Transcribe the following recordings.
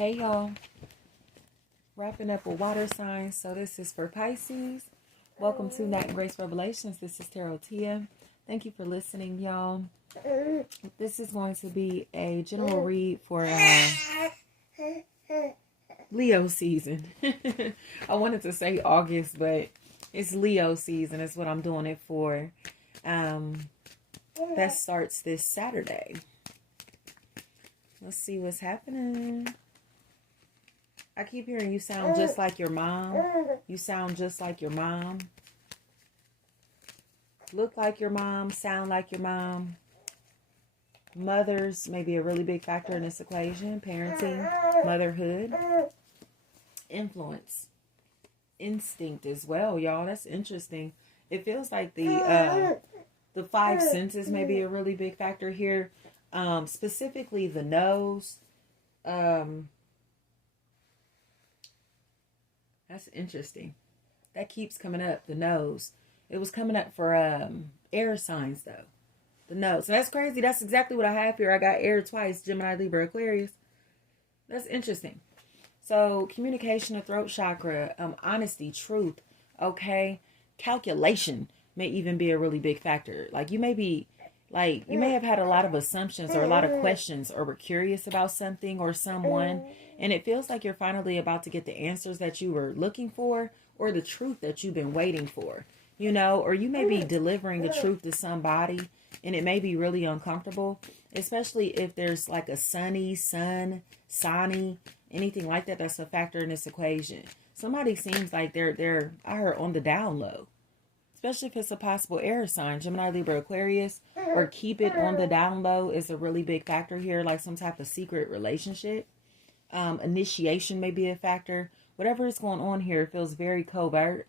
Hey y'all, wrapping up with water signs. So this is for Pisces. Welcome to NatAndGrace Revelations. This is Tarot Tia. Thank you for listening, y'all. This is going to be a general read for Leo season. I wanted to say August, but it's Leo season. Is what I'm doing it for. That starts this Saturday. Let's see what's happening. I keep hearing you sound just like your mom. You sound just like your mom. Look like your mom. Sound like your mom. Mothers may be a really big factor in this equation. Parenting, motherhood, influence, instinct as well, y'all. That's interesting. It feels like the five senses may be a really big factor here. Specifically the nose. That's interesting. That keeps coming up, the nose. It was coming up for air signs, though. The nose. So that's crazy. That's exactly what I have here. I got air twice, Gemini, Libra, Aquarius. That's interesting. So communication, the throat chakra, honesty, truth, okay? Calculation may even be a really big factor. Like you may have had a lot of assumptions or a lot of questions or were curious about something or someone. And it feels like you're finally about to get the answers that you were looking for or the truth that you've been waiting for, you know, or you may be delivering the truth to somebody and it may be really uncomfortable, especially if there's like a sunny, anything like that. That's a factor in this equation. Somebody seems like they're I heard on the down low, especially if it's a possible air sign, Gemini, Libra, Aquarius, or keep it on the down low is a really big factor here, like some type of secret relationship. Initiation may be a factor. Whatever is going on here, it feels very covert.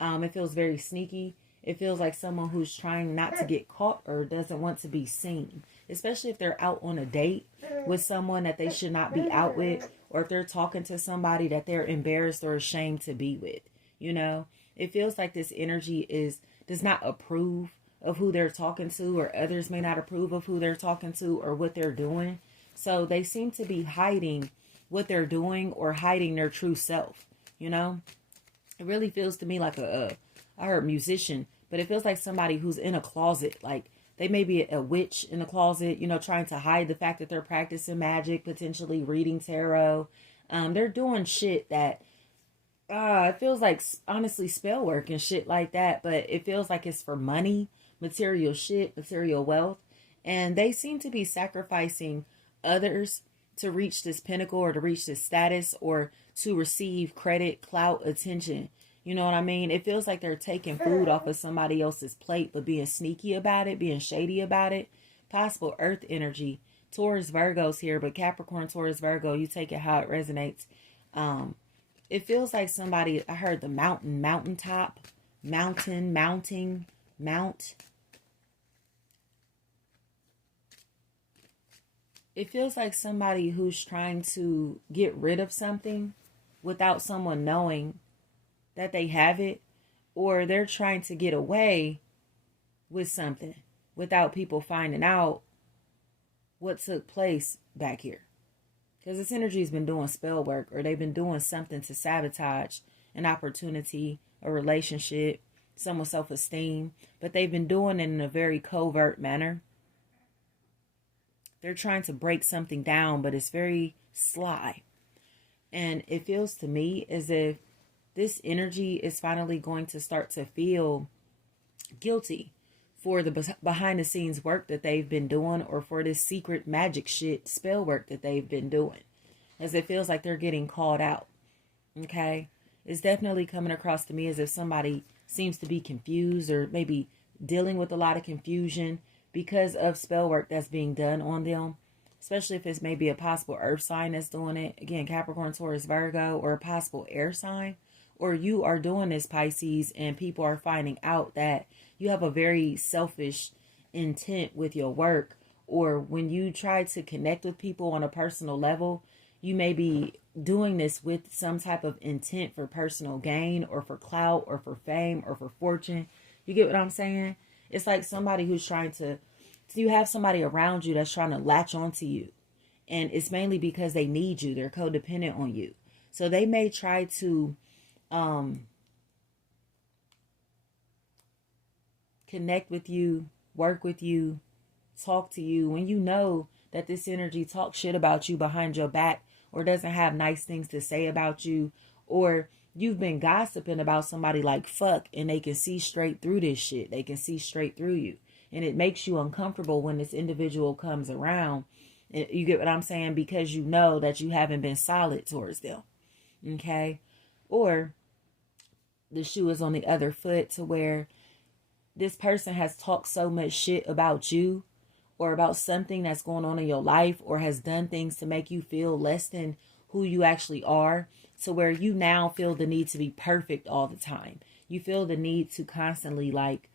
It feels very sneaky. It feels like someone who's trying not to get caught or doesn't want to be seen, especially if they're out on a date with someone that they should not be out with, or if they're talking to somebody that they're embarrassed or ashamed to be with. You know, it feels like this energy does not approve of who they're talking to, or others may not approve of who they're talking to or what they're doing. So they seem to be hiding what they're doing or hiding their true self. You know, it really feels to me like I heard musician, but it feels like somebody who's in a closet. Like they may be a witch in a closet, you know, trying to hide the fact that they're practicing magic, potentially reading tarot. They're doing shit that it feels like, honestly, spell work and shit like that, but it feels like it's for money, material shit, material wealth. And they seem to be sacrificing others to reach this pinnacle or to reach this status or to receive credit, clout, attention. You know what I mean? It feels like they're taking food off of somebody else's plate, but being sneaky about it, being shady about it. Possible earth energy. Taurus, Virgo's here, but Capricorn, Taurus, Virgo, you take it how it resonates. It feels like somebody, I heard the mountaintop, mounting, mount. It feels like somebody who's trying to get rid of something without someone knowing that they have it, or they're trying to get away with something without people finding out what took place back here. Because this energy has been doing spell work, or they've been doing something to sabotage an opportunity, a relationship, someone's self-esteem, but they've been doing it in a very covert manner. They're trying to break something down, but it's very sly. And it feels to me as if this energy is finally going to start to feel guilty for the behind the scenes work that they've been doing, or for this secret magic shit spell work that they've been doing, as it feels like they're getting called out. Okay. It's definitely coming across to me as if somebody seems to be confused or maybe dealing with a lot of confusion because of spell work that's being done on them, especially if it's maybe a possible earth sign that's doing it. Again, Capricorn, Taurus, Virgo, or a possible air sign. Or you are doing this, Pisces, and people are finding out that you have a very selfish intent with your work. Or when you try to connect with people on a personal level, you may be doing this with some type of intent for personal gain, or for clout, or for fame, or for fortune. You get what I'm saying? It's like somebody who's trying to, you have somebody around you that's trying to latch onto you And it's mainly because they need you. They're codependent on you. So they may try to connect with you, work with you, talk to you when you know that this energy talks shit about you behind your back, or doesn't have nice things to say about you, or you've been gossiping about somebody like fuck, and they can see straight through this shit. They can see straight through you. And it makes you uncomfortable when this individual comes around. You get what I'm saying? Because you know that you haven't been solid towards them. Okay? Or the shoe is on the other foot, to where this person has talked so much shit about you, or about something that's going on in your life, or has done things to make you feel less than who you actually are, to where you now feel the need to be perfect all the time. You feel the need to constantly like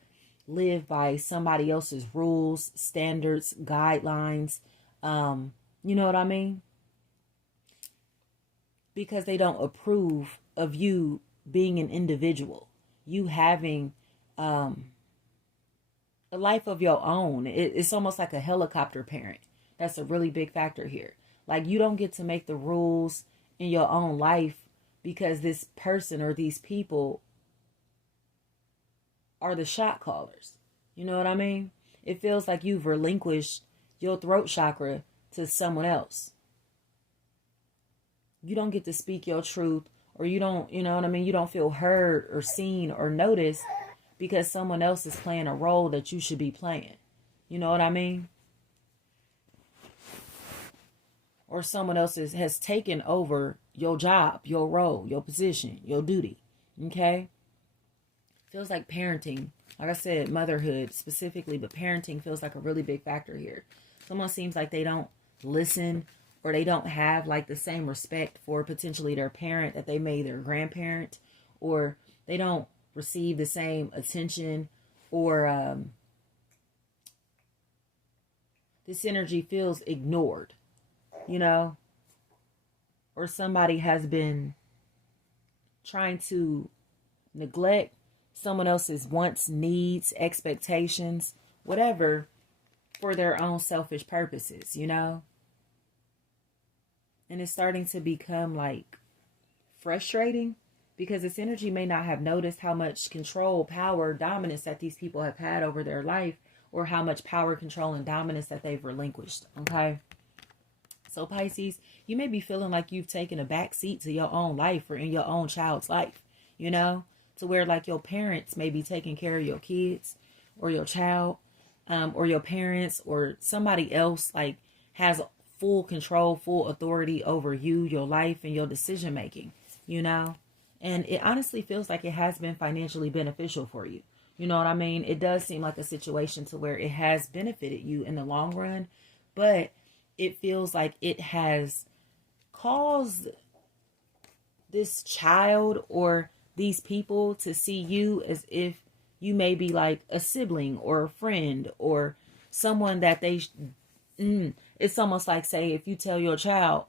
live by somebody else's rules, standards, guidelines. You know what I mean? Because they don't approve of you being an individual, you having a life of your own. It's almost like a helicopter parent. That's a really big factor here. Like, you don't get to make the rules in your own life because this person or these people are the shot callers. You know what I mean? It feels like you've relinquished your throat chakra to someone else. You don't get to speak your truth, or you don't, you know what I mean? You don't feel heard or seen or noticed because someone else is playing a role that you should be playing. You know what I mean? Or someone else has taken over your job, your role, your position, your duty. Okay? Feels like parenting. Like I said, motherhood specifically, but parenting feels like a really big factor here. Someone seems like they don't listen, or they don't have like the same respect for potentially their parent that they made their grandparent, or they don't receive the same attention, or this energy feels ignored, you know, or somebody has been trying to neglect someone else's wants, needs, expectations, whatever, for their own selfish purposes, you know. And it's starting to become like frustrating, because this energy may not have noticed how much control, power, dominance that these people have had over their life, or how much power, control, and dominance that they've relinquished. Okay? So Pisces, you may be feeling like you've taken a back seat to your own life, or in your own child's life, you know, to where like your parents may be taking care of your kids or your child, or your parents or somebody else like has full control, full authority over you, your life, and your decision making, you know. And it honestly feels like it has been financially beneficial for you. You know what I mean? It does seem like a situation to where it has benefited you in the long run, but it feels like it has caused this child or these people to see you as if you may be like a sibling or a friend or someone that they it's almost like, say, if you tell your child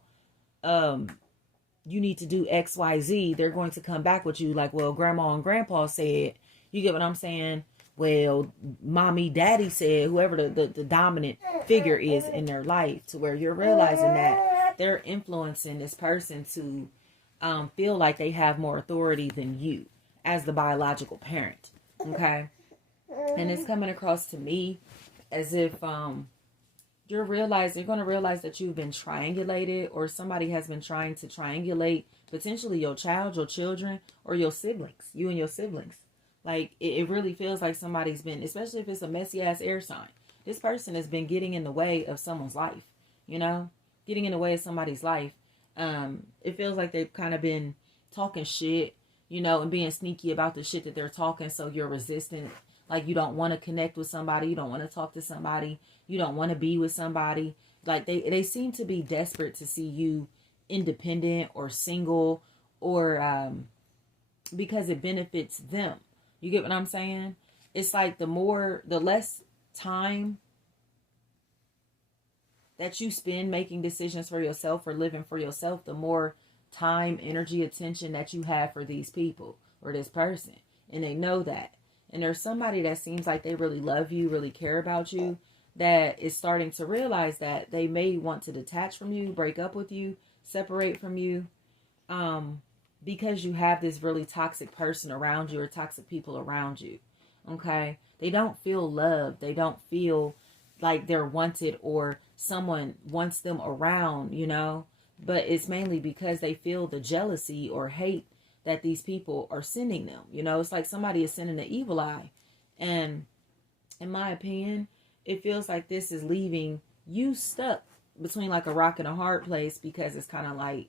you need to do XYZ, they're going to come back with you like, well, grandma and grandpa said. You get what I'm saying? Well, mommy, daddy said, whoever the dominant figure is in their life, to where you're realizing that they're influencing this person to feel like they have more authority than you as the biological parent. Okay? And it's coming across to me as if you're going to realize that you've been triangulated, or somebody has been trying to triangulate potentially your child, your children, or your siblings, you and your siblings. Like, it really feels like somebody's been, especially if it's a messy ass air sign, this person has been getting in the way of someone's life, you know, getting in the way of somebody's life. It feels like they've kind of been talking shit, you know, and being sneaky about the shit that they're talking. So you're resistant. Like, you don't want to connect with somebody. You don't want to talk to somebody. You don't want to be with somebody. Like, they seem to be desperate to see you independent or single, or because it benefits them. You get what I'm saying? It's like the less time that you spend making decisions for yourself or living for yourself, the more time, energy, attention that you have for these people or this person. And they know that. And there's somebody that seems like they really love you, really care about you, that is starting to realize that they may want to detach from you, break up with you, separate from you, because you have this really toxic person around you or toxic people around you. Okay? They don't feel loved. They don't feel like they're wanted or someone wants them around, you know? But it's mainly because they feel the jealousy or hate that these people are sending them. You know, it's like somebody is sending the evil eye. And in my opinion, it feels like this is leaving you stuck between like a rock and a hard place, because it's kind of like,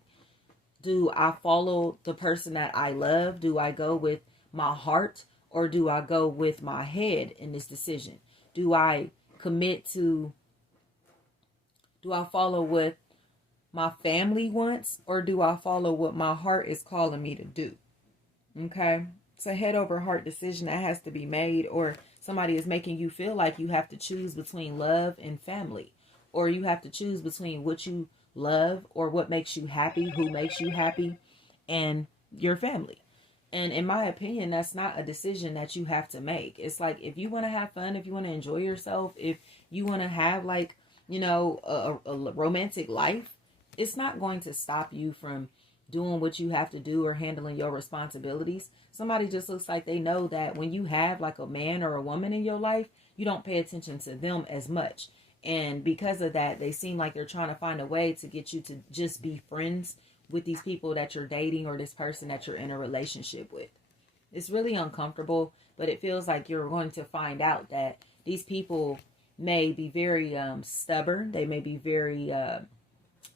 do I follow the person that I love? Do I go with my heart, or do I go with my head in this decision? Do I commit to, do I follow what my family wants, or do I follow what my heart is calling me to do? Okay? It's a head over heart decision that has to be made, or somebody is making you feel like you have to choose between love and family, or you have to choose between what you love or what makes you happy, who makes you happy, and your family. And in my opinion, that's not a decision that you have to make. It's like, if you want to have fun, if you want to enjoy yourself, if you want to have like, you know, a romantic life, it's not going to stop you from doing what you have to do or handling your responsibilities. Somebody just looks like they know that when you have like a man or a woman in your life, you don't pay attention to them as much. And because of that, they seem like they're trying to find a way to get you to just be friends with these people that you're dating, or this person that you're in a relationship with. It's really uncomfortable, but it feels like you're going to find out that these people may be very stubborn. They may be very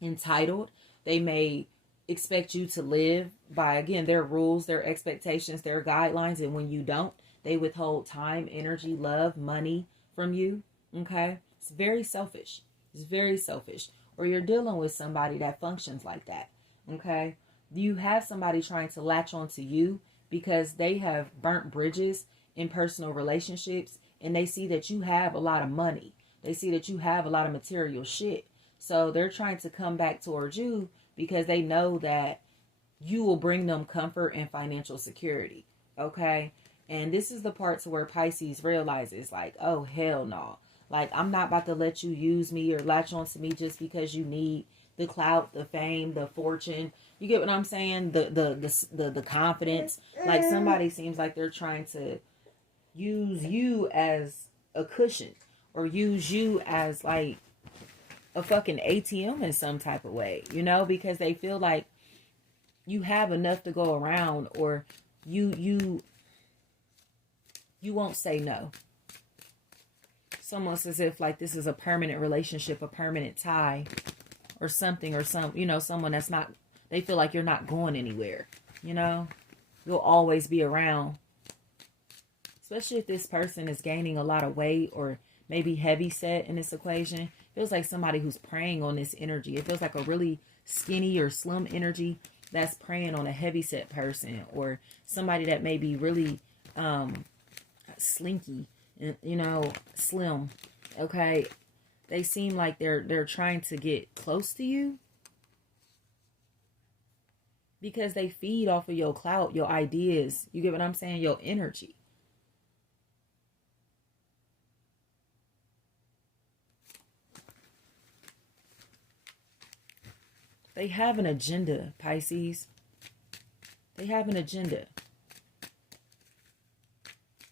entitled. They may expect you to live by, again, their rules, their expectations, their guidelines. And when you don't, they withhold time, energy, love, money from you. Okay? It's very selfish. It's very selfish. Or you're dealing with somebody that functions like that. Okay? You have somebody trying to latch onto you because they have burnt bridges in personal relationships, and they see that you have a lot of money. They see that you have a lot of material shit. So they're trying to come back towards you because they know that you will bring them comfort and financial security. Okay? And this is the part to where Pisces realizes, like, oh, hell no. Like, I'm not about to let you use me or latch onto me just because you need the clout, the fame, the fortune. You get what I'm saying? The confidence. Like, somebody seems like they're trying to use you as a cushion, or use you as like a fucking ATM in some type of way, you know, because they feel like you have enough to go around, or you won't say no. It's almost as if like this is a permanent relationship, a permanent tie, or something, or some, you know, someone that's not, they feel like you're not going anywhere, you know, you'll always be around. Especially if this person is gaining a lot of weight, or maybe heavy set in this equation. It feels like somebody who's preying on this energy. It feels like a really skinny or slim energy that's preying on a heavy set person, or somebody that may be really slinky, you know, slim. Okay, they seem like they're trying to get close to you because they feed off of your clout, your ideas. You get what I'm saying? Your energy. They have an agenda, Pisces. They have an agenda.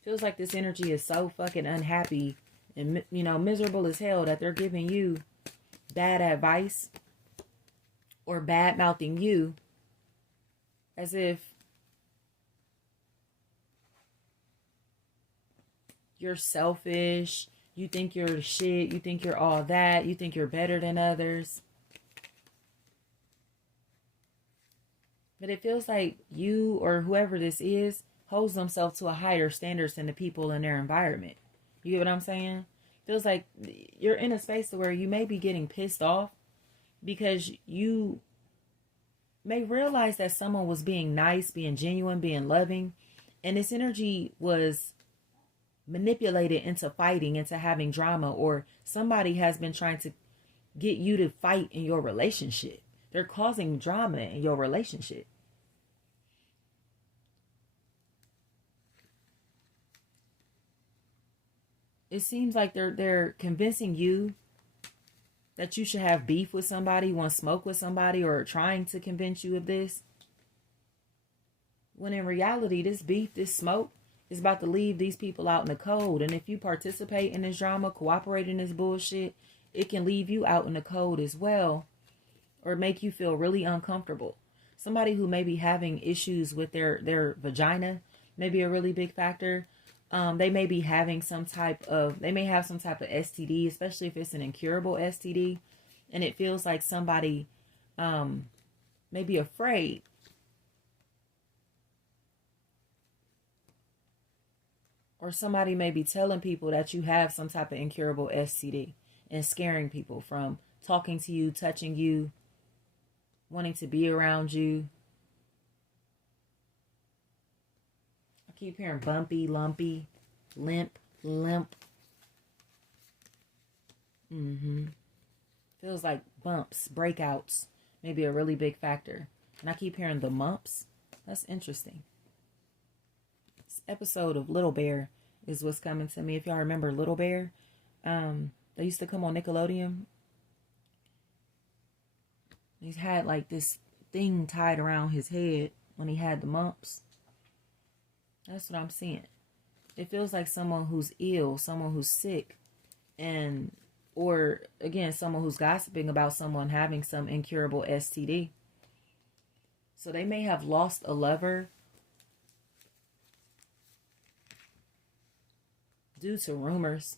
Feels like this energy is so fucking unhappy and, you know, miserable as hell that they're giving you bad advice, or bad mouthing you as if you're selfish, you think you're the shit, you think you're all that, you think you're better than others. But it feels like you, or whoever this is, holds themselves to a higher standards than the people in their environment. You get what I'm saying? Feels like you're in a space where you may be getting pissed off because you may realize that someone was being nice, being genuine, being loving, and this energy was manipulated into fighting, into having drama, or somebody has been trying to get you to fight in your relationship. They're causing drama in your relationship. it seems like they're convincing you that you should have beef with somebody, want smoke with somebody, or trying to convince you of this. When in reality, this beef, this smoke is about to leave these people out in the cold. And if you participate in this drama, cooperate in this bullshit, it can leave you out in the cold as well, or make you feel really uncomfortable. Somebody who may be having issues with their vagina may be a really big factor. They may be having they may have some type of STD, especially if it's an incurable STD. And it feels like somebody may be afraid. Or somebody may be telling people that you have some type of incurable STD and scaring people from talking to you, touching you, wanting to be around you. I keep hearing bumpy, lumpy, limp. Feels like bumps, breakouts, maybe a really big factor. And I keep hearing the mumps. That's interesting. This episode of Little Bear is what's coming to me. If y'all remember Little Bear, they used to come on Nickelodeon. He's had like this thing tied around his head when he had the mumps. That's what I'm seeing. It feels like someone who's ill, someone who's sick, or again, someone who's gossiping about someone having some incurable STD. So they may have lost a lover due to rumors.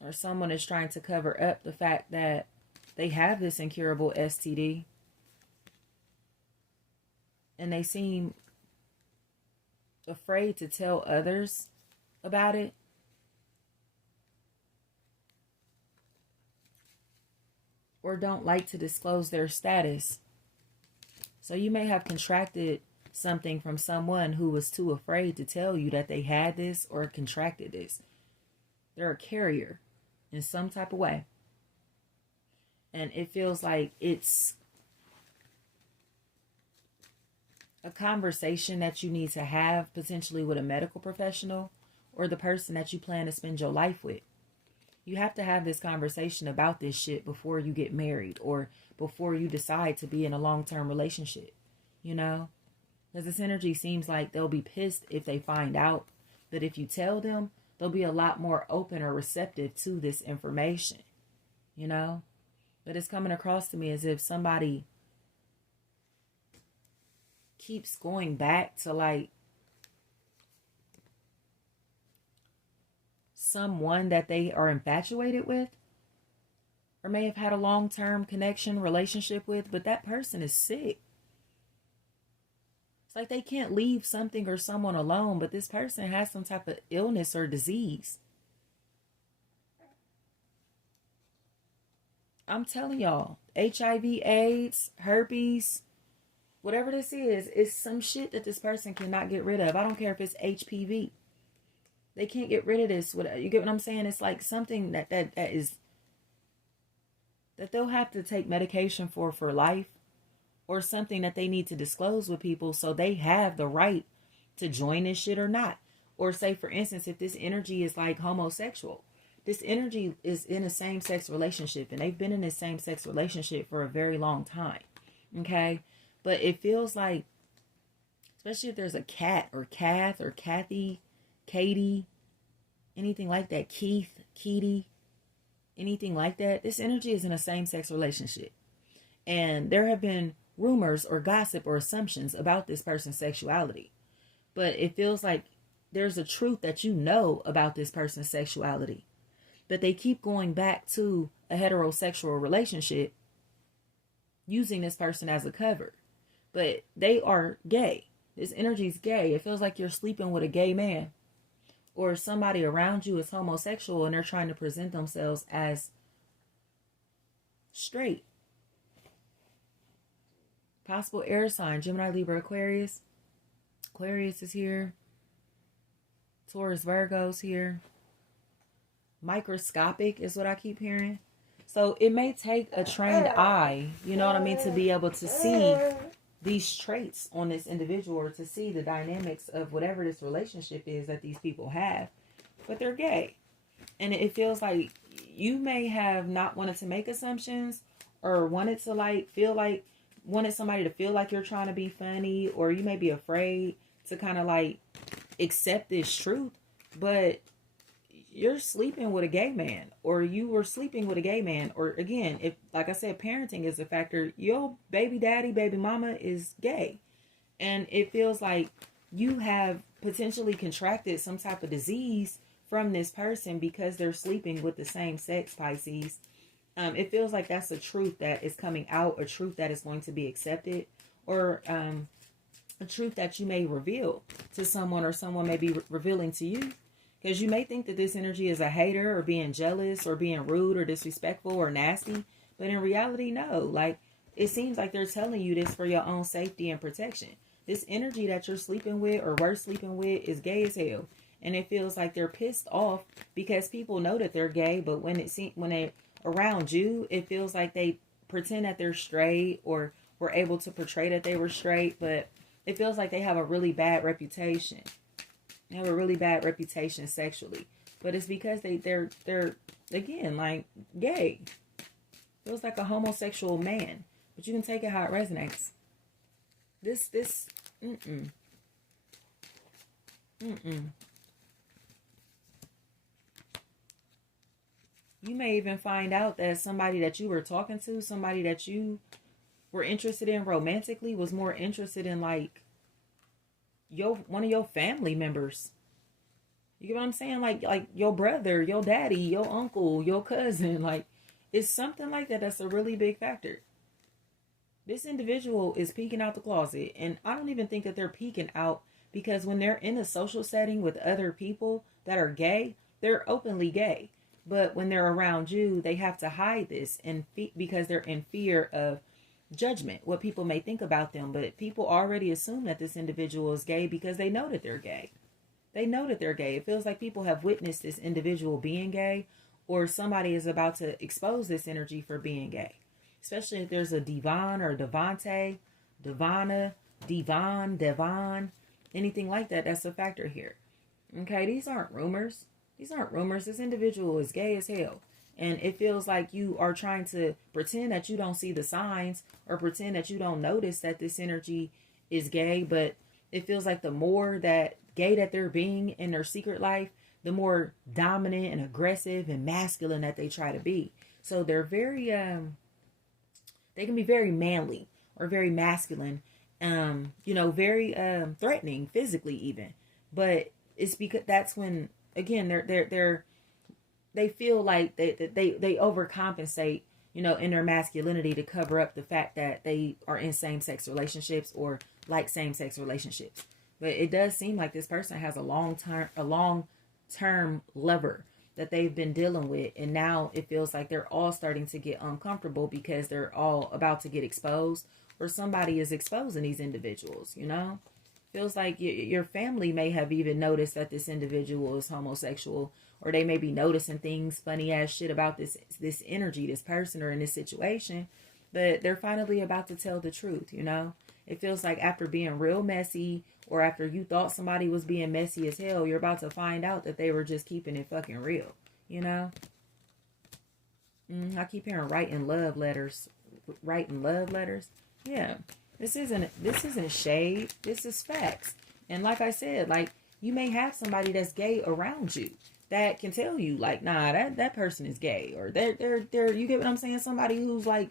Or someone is trying to cover up the fact that they have this incurable STD. And they seem afraid to tell others about it. Or don't like to disclose their status. So you may have contracted something from someone who was too afraid to tell you that they had this or contracted this. They're a carrier in some type of way. And it feels like it's a conversation that you need to have potentially with a medical professional or the person that you plan to spend your life with. You have to have this conversation about this shit before you get married or before you decide to be in a long-term relationship, you know? Because this energy seems like they'll be pissed if they find out. But if you tell them, they'll be a lot more open or receptive to this information, you know? But it's coming across to me as if somebody keeps going back to like someone that they are infatuated with or may have had a long-term connection, relationship with, but that person is sick. It's like they can't leave something or someone alone, but this person has some type of illness or disease. I'm telling y'all, HIV, AIDS, herpes, whatever this is, it's some shit that this person cannot get rid of. I don't care if it's HPV. They can't get rid of this. You get what I'm saying? It's like something that they'll have to take medication for life, or something that they need to disclose with people so they have the right to join this shit or not. Or say, for instance, if this energy is like homosexual, this energy is in a same-sex relationship and they've been in this same-sex relationship for a very long time. Okay? But it feels like, especially if there's a Kat or Kath or Kathy, Katie, anything like that, Keith, Keaty, anything like that, this energy is in a same-sex relationship. And there have been rumors or gossip or assumptions about this person's sexuality. But it feels like there's a truth that you know about this person's sexuality. But they keep going back to a heterosexual relationship using this person as a cover. But they are gay. This energy is gay. It feels like you're sleeping with a gay man. Or somebody around you is homosexual and they're trying to present themselves as straight. Possible air sign, Gemini, Libra, Aquarius. Aquarius is here. Taurus, Virgo's here. Microscopic is what I keep hearing. So it may take a trained eye, you know what I mean, to be able to see these traits on this individual, or to see the dynamics of whatever this relationship is that these people have, but they're gay. And it feels like you may have not wanted to make assumptions, or wanted to wanted somebody to feel like you're trying to be funny, or you may be afraid to kind of like accept this truth, but you're sleeping with a gay man, or you were sleeping with a gay man, or again, if, like I said, parenting is a factor, your baby daddy, baby mama is gay. And it feels like you have potentially contracted some type of disease from this person because they're sleeping with the same sex, Pisces. It feels like that's a truth that is coming out, a truth that is going to be accepted, or a truth that you may reveal to someone, or someone may be revealing to you. Because you may think that this energy is a hater, or being jealous, or being rude, or disrespectful, or nasty. But in reality, no. Like, it seems like they're telling you this for your own safety and protection. This energy that you're sleeping with, or were sleeping with, is gay as hell. And it feels like they're pissed off because people know that they're gay. But when they're around you, it feels like they pretend that they're straight, or were able to portray that they were straight. But it feels like they have a really bad reputation. They have a really bad reputation sexually, but it's because they're again, like, gay. Feels like a homosexual man, but you can take it how it resonates. This You may even find out that somebody that you were talking to, somebody that you were interested in romantically, was more interested in, like, one of your family members. You get what I'm saying? Like your brother, your daddy, your uncle, your cousin. Like, it's something like that that's a really big factor. This individual is peeking out the closet, and I don't even think that they're peeking out, because when they're in a social setting with other people that are gay, they're openly gay. But when they're around you, they have to hide this, and because they're in fear of judgment, what people may think about them. But people already assume that this individual is gay because they know that they're gay. They know that they're gay. It feels like people have witnessed this individual being gay, or somebody is about to expose this energy for being gay. Especially if there's a Devon or Devante, Devana, Devon, anything like that, that's a factor here. Okay, these aren't rumors. This individual is gay as hell. And it feels like you are trying to pretend that you don't see the signs, or pretend that you don't notice that this energy is gay. But it feels like the more that gay that they're being in their secret life, the more dominant and aggressive and masculine that they try to be. So they're very, they can be very manly, or very masculine, very threatening physically even. But it's because that's when, again, they feel like they overcompensate, in their masculinity, to cover up the fact that they are in same-sex relationships, or like same-sex relationships. But it does seem like this person has a long-term lover that they've been dealing with, and now it feels like they're all starting to get uncomfortable because they're all about to get exposed, or somebody is exposing these individuals. Feels like your family may have even noticed that this individual is homosexual, or they may be noticing things, funny ass shit about this energy, this person, or in this situation, but they're finally about to tell the truth. It feels like after being real messy, or after you thought somebody was being messy as hell, you're about to find out that they were just keeping it fucking real. I keep hearing writing love letters. Yeah. This isn't shade. This is facts. And like I said, like, you may have somebody that's gay around you that can tell you, like, nah, that person is gay, or they're you get what I'm saying? Somebody who's like,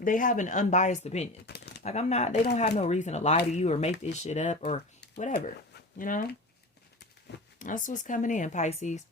they have an unbiased opinion. Like, they don't have no reason to lie to you or make this shit up or whatever, That's what's coming in, Pisces.